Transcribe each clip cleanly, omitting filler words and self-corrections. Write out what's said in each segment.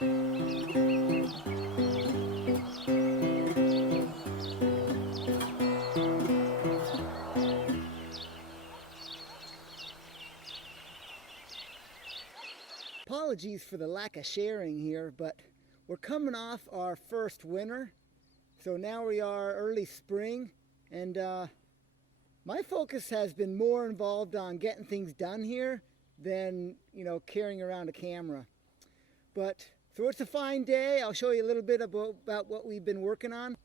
Apologies for the lack of sharing here, but we're coming off our first winter. So now we are early spring, and my focus has been more involved on getting things done here than, carrying around a camera. But so it's a fine day. I'll show you a little bit about what we've been working on.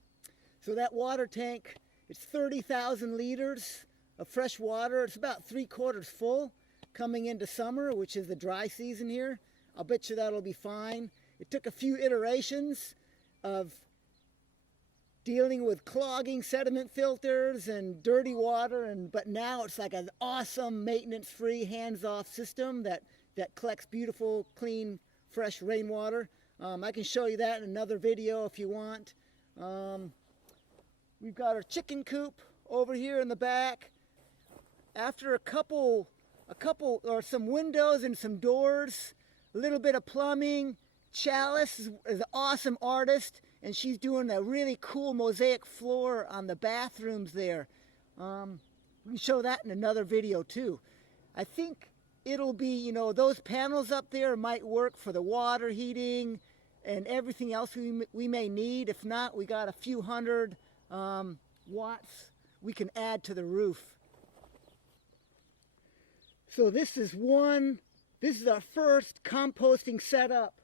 So that water tank, it's 30,000 liters of fresh water. It's about 3/4 full coming into summer, which is the dry season here. I'll bet you that'll be fine. It took a few iterations of dealing with clogging sediment filters and dirty water, but now it's like an awesome maintenance-free, hands-off system that collects beautiful, clean, fresh rainwater. I can show you that in another video if you want. We've got our chicken coop over here in the back. After a couple or some windows and some doors, a little bit of plumbing. Chalice is an awesome artist, and she's doing a really cool mosaic floor on the bathrooms there. We can show that in another video too. I think it'll be, those panels up there might work for the water heating and everything else we may need. If not, we got a few hundred watts we can add to the roof. So this is our first composting setup.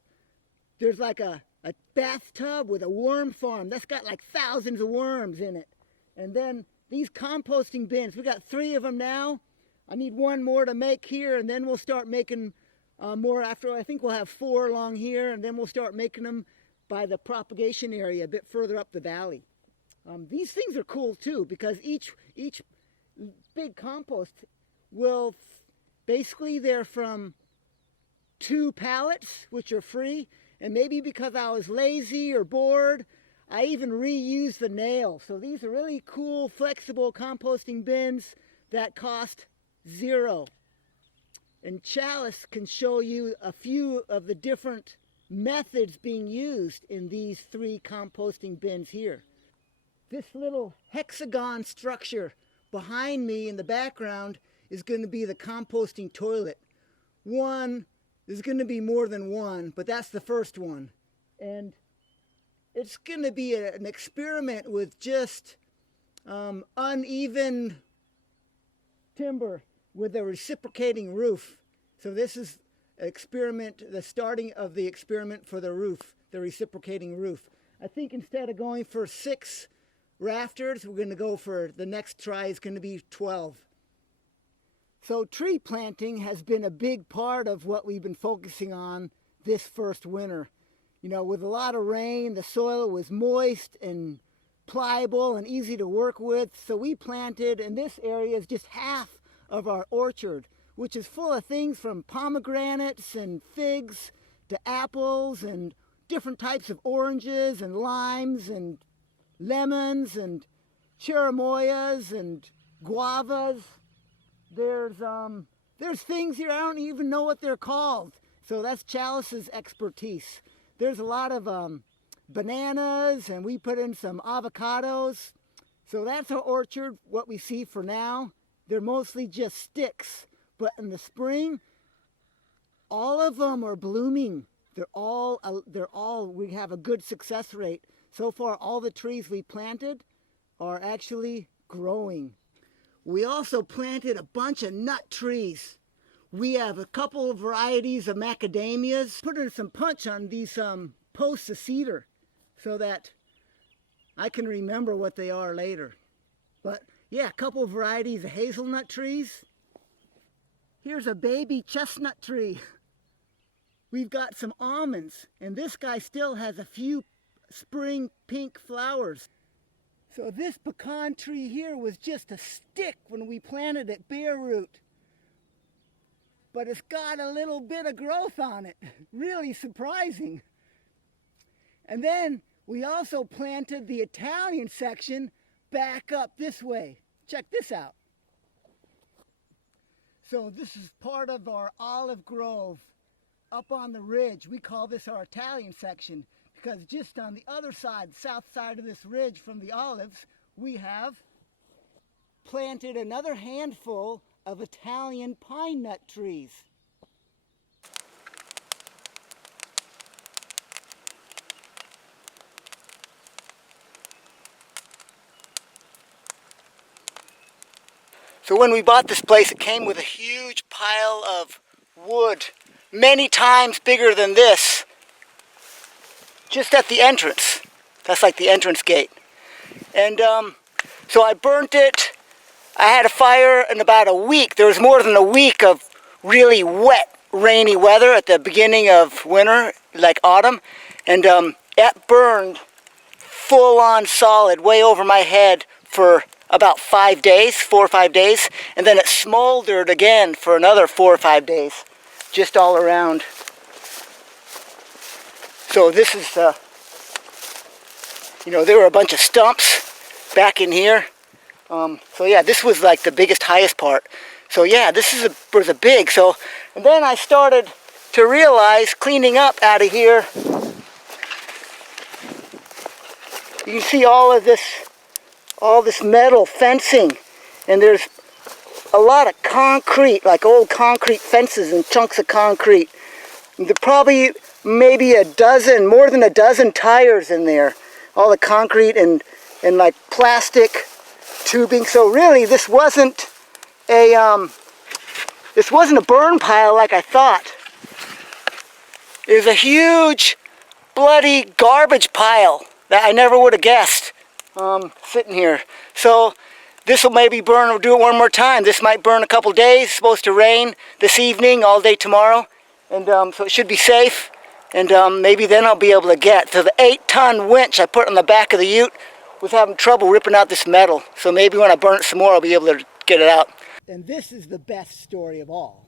There's like a bathtub with a worm farm. That's got like thousands of worms in it. And then these composting bins, we got 3 of them now. I need 1 more to make here, and then we'll start making more after. I think we'll have 4 along here, and then we'll start making them by the propagation area a bit further up the valley. These things are cool too, because each big compost will basically, they're from 2 pallets, which are free. And maybe because I was lazy or bored, I even reused the nail. So these are really cool, flexible composting bins that cost 0. And Chalice can show you a few of the different methods being used in these 3 composting bins here. This little hexagon structure behind me in the background is going to be the composting toilet. There's going to be more than 1, but that's the first one. And it's going to be an experiment with just uneven timber with a reciprocating roof. So this is the starting of the experiment for the roof, the reciprocating roof. I think instead of going for 6 rafters, we're going to go for the next try is going to be 12. So tree planting has been a big part of what we've been focusing on this first winter. With a lot of rain, the soil was moist and pliable and easy to work with. So we planted, and this area is just half of our orchard, which is full of things from pomegranates and figs to apples and different types of oranges and limes and lemons and cherimoyas and guavas. There's things here, I don't even know what they're called. So that's Chalice's expertise. There's a lot of bananas, and we put in some avocados. So that's our orchard, what we see for now. They're mostly just sticks. But in the spring, all of them are blooming. We have a good success rate. So far, all the trees we planted are actually growing. We also planted a bunch of nut trees. We have a couple of varieties of macadamias. Put in some punch on these posts of cedar so that I can remember what they are later. But yeah, a couple of varieties of hazelnut trees. Here's a baby chestnut tree. We've got some almonds, and this guy still has a few spring pink flowers. So this pecan tree here was just a stick when we planted it, bare root. But it's got a little bit of growth on it. Really surprising. And then we also planted the Italian section back up this way. Check this out. So this is part of our olive grove up on the ridge. We call this our Italian section because just on the other side, south side of this ridge from the olives, we have planted another handful of Italian pine nut trees. So when we bought this place, it came with a huge pile of wood, many times bigger than this, just at the entrance. That's like the entrance gate. And so I burnt it. I had a fire in about a week. There was more than a week of really wet, rainy weather at the beginning of winter, like autumn. And it burned full on solid, way over my head for about 5 days, 4 or 5 days. And then it smoldered again for another 4 or 5 days, just all around. So this is, there were a bunch of stumps back in here. So yeah, this was like the biggest, highest part. So yeah, this was a big. So, and then I started to realize, cleaning up out of here, you can see all this metal fencing, and there's a lot of concrete, like old concrete fences and chunks of concrete. There probably maybe more than a dozen tires in there. All the concrete and like plastic tubing. So really, this wasn't a burn pile like I thought. It was a huge, bloody garbage pile that I never would have guessed sitting here. So this will maybe burn. We'll do it one more time. This might burn a couple days. It's supposed to rain this evening, all day tomorrow, and so it should be safe. And maybe then I'll be able to get to the 8-ton winch I put on the back of the ute. Was having trouble ripping out this metal. So maybe when I burn it some more, I'll be able to get it out. And this is the best story of all.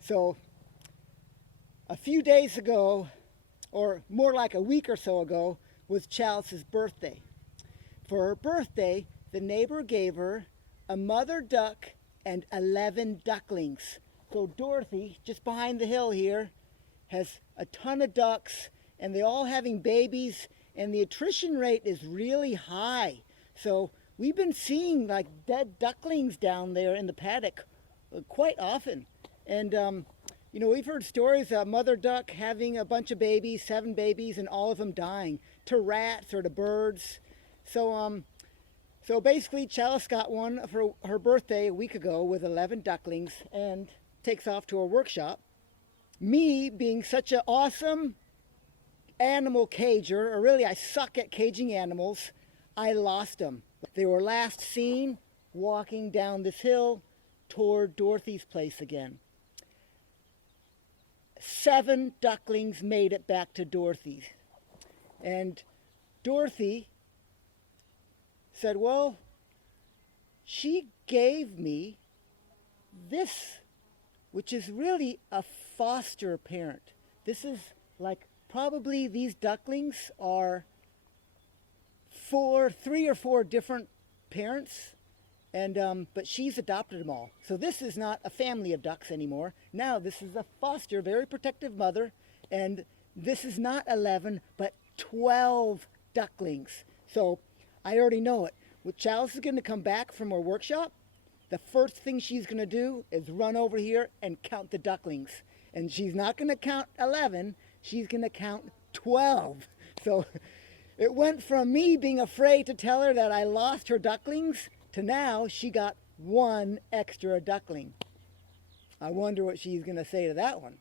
So a few days ago, or more like a week or so ago, was Chalice's birthday. For her birthday, the neighbor gave her a mother duck and 11 ducklings. So Dorothy, just behind the hill here, has a ton of ducks, and they're all having babies, and the attrition rate is really high. So we've been seeing like dead ducklings down there in the paddock quite often. And we've heard stories of mother duck having a bunch of babies, 7 babies, and all of them dying to rats or to birds. So so basically Chalice got one for her birthday a week ago with 11 ducklings and takes off to her workshop. Me, being such an awesome animal cager, or really I suck at caging animals, I lost them. They were last seen walking down this hill toward Dorothy's place again. 7 ducklings made it back to Dorothy's. And Dorothy said, well, she gave me this, which is really a foster parent. This is like, probably these ducklings are 3 or 4 different parents, and but she's adopted them all. So this is not a family of ducks anymore. Now this is a foster, very protective mother, and this is not 11, but 12 ducklings. So I already know it. When Chalice is going to come back from her workshop, the first thing she's going to do is run over here and count the ducklings. And she's not going to count 11, she's going to count 12. So it went from me being afraid to tell her that I lost her ducklings to now she got 1 extra duckling. I wonder what she's going to say to that one.